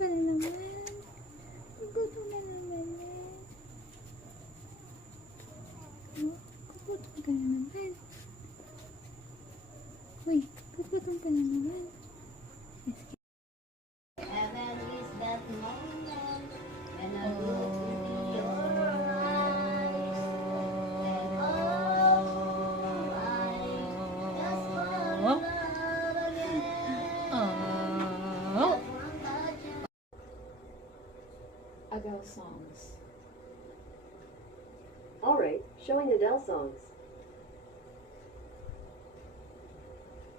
ka na naman. Gutom na naman eh. Gutom ka na naman. Uy, gutom ka na naman. Heaven is that moment when I look into your eyes, and I just fall in love again. Adele songs. All right, showing Adele songs.